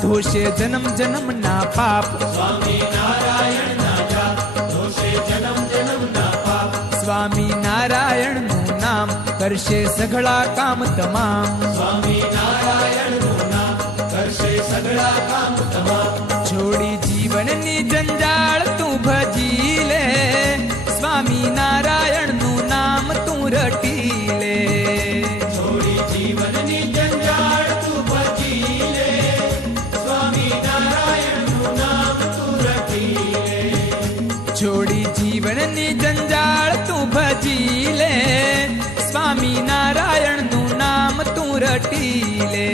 धोषे जन्म जन्म ना पाप। स्वामी नारायण ना जाप धोषे जन्म जन्म ना पाप। स्वामी नारायण નું નામ કરશે સઘળા કામ તમામ। स्वामी नारायण નું નામ કરશે સઘળા કામ તમામ। છોડી જીવનની જંજાળ તું ભજી લે સ્વામી નારાયણ નું નામ તું રટી લે। છોડી જીવનની જંજાળ તું ભજી લે छोड़ी जीवन नी जंजाल तू भजी ले स्वामी नारायण नु नाम तू रटी ले।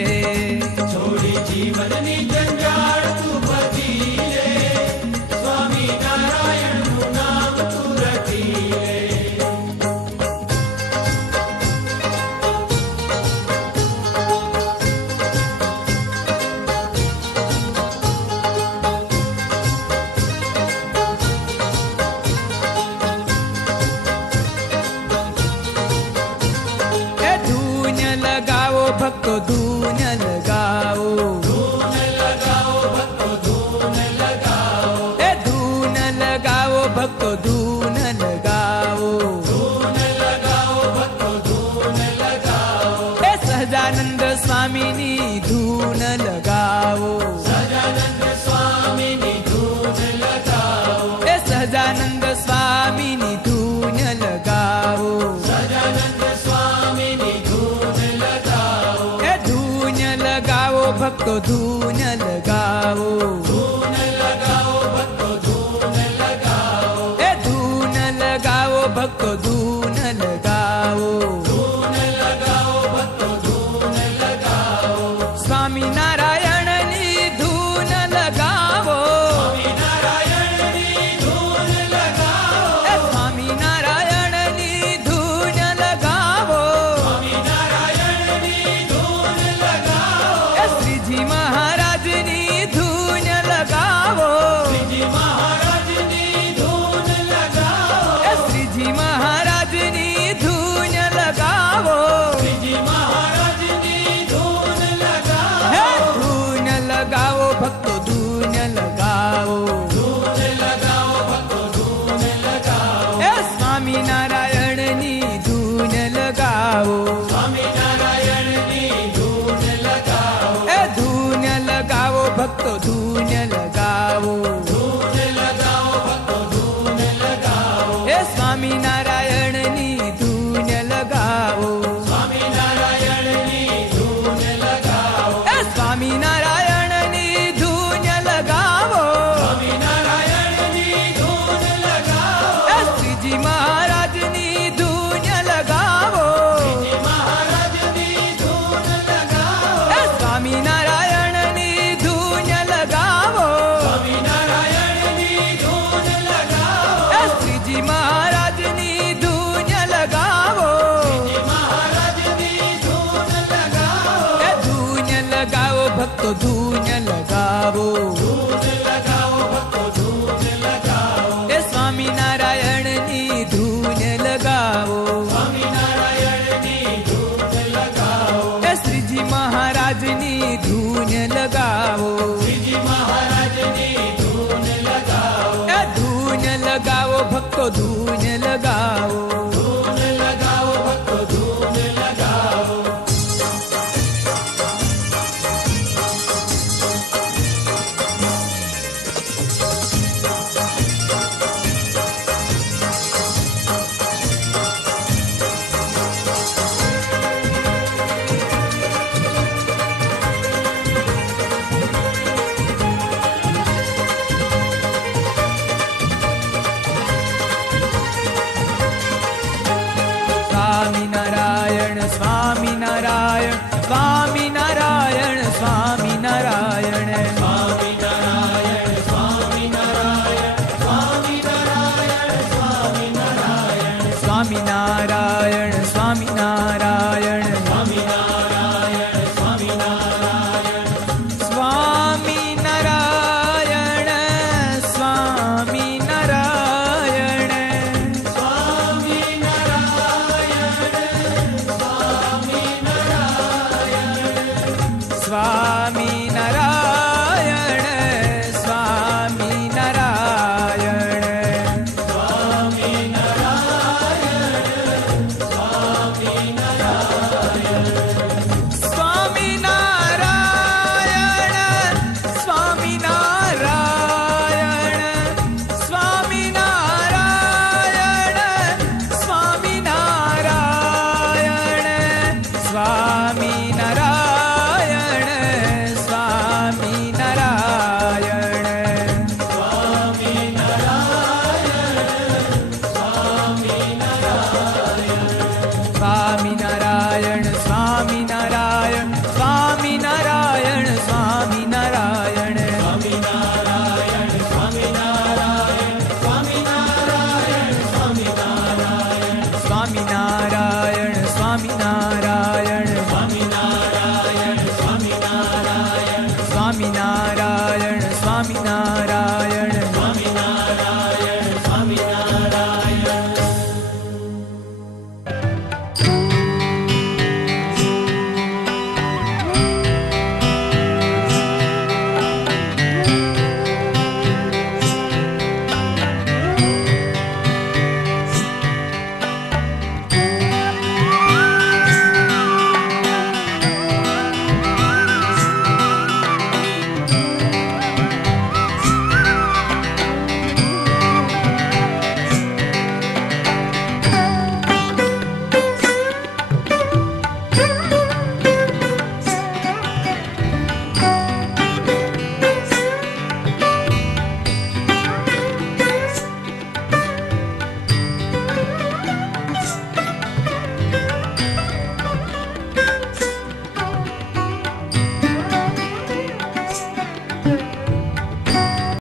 छोड़ी जीवन नी जंजाल तू भजी ले स्वामी नारायण नु नाम तू रटी ले। भक्तो धून लगाओ धून लगाओ भक्तो धून लगाओ। ए धून लगाओ भक्तो धून लगाओ धून लगाओ भक्तो धून लगाओ। ए सहजानंद स्वामी नी धून लगाओ सहजानंद स्वामी नी धून लगाओ। ए सहजानंद स्वामी नी धून लगाओ सहजानंद स्वामी नी धून लगाओ। लगाओ भक्तो धून लगाओ धून लगाओ भक्तो धून लगाओ। ए धून लगाओ भक्तो धून लगाओ धून लगाओ भक्तो धून लगाओ। स्वामी नारायण नी धून लगाओ। स्वामी नारायण लगाओ, ધૂન લગાવો ભક્તો ધૂન લગાવો, એ સ્વામિનારાયણની ધૂન લગાવો, સ્વામિનારાયણની ધૂન લગાવો, એ સ્વામિનારાયણની ધૂન લગાવો, સ્વામિનારાયણની ધૂન લગાવો, એ શ્રીજી મહારાજની ધૂન લગાવો, મહારાજની ધૂન લગાવો, એ સ્વામિનારાયણની ધૂન લગાવો, સ્વામિનારાયણની ધૂન લગાવો, એ શ્રીજી મહારાજની ધૂન લગાવો, મહારાજની ધૂન લગાવો, એ ધૂન લગાવો ભક્તો ધૂન લગાવો, ધૂન લગાવો ભક્તો ધૂન લગાવો, એ સ્વામિનારાયણની ધૂન લગાવો, સ્વામિનારાયણની ધૂન લગાવો, એ શ્રીજી મહારાજની ધૂન લગાવો, શ્રીજી મહારાજની ધૂન લગાવો, એ ધૂન લગાવો ભક્તો ધૂન લગાવો, ધૂન લગાવો ભક્તો ધૂન લગાવો, સ્વામિનારાયણ સ્વામિનારાયણ સ્વામિનારાયણ સ્વામિનારાયણ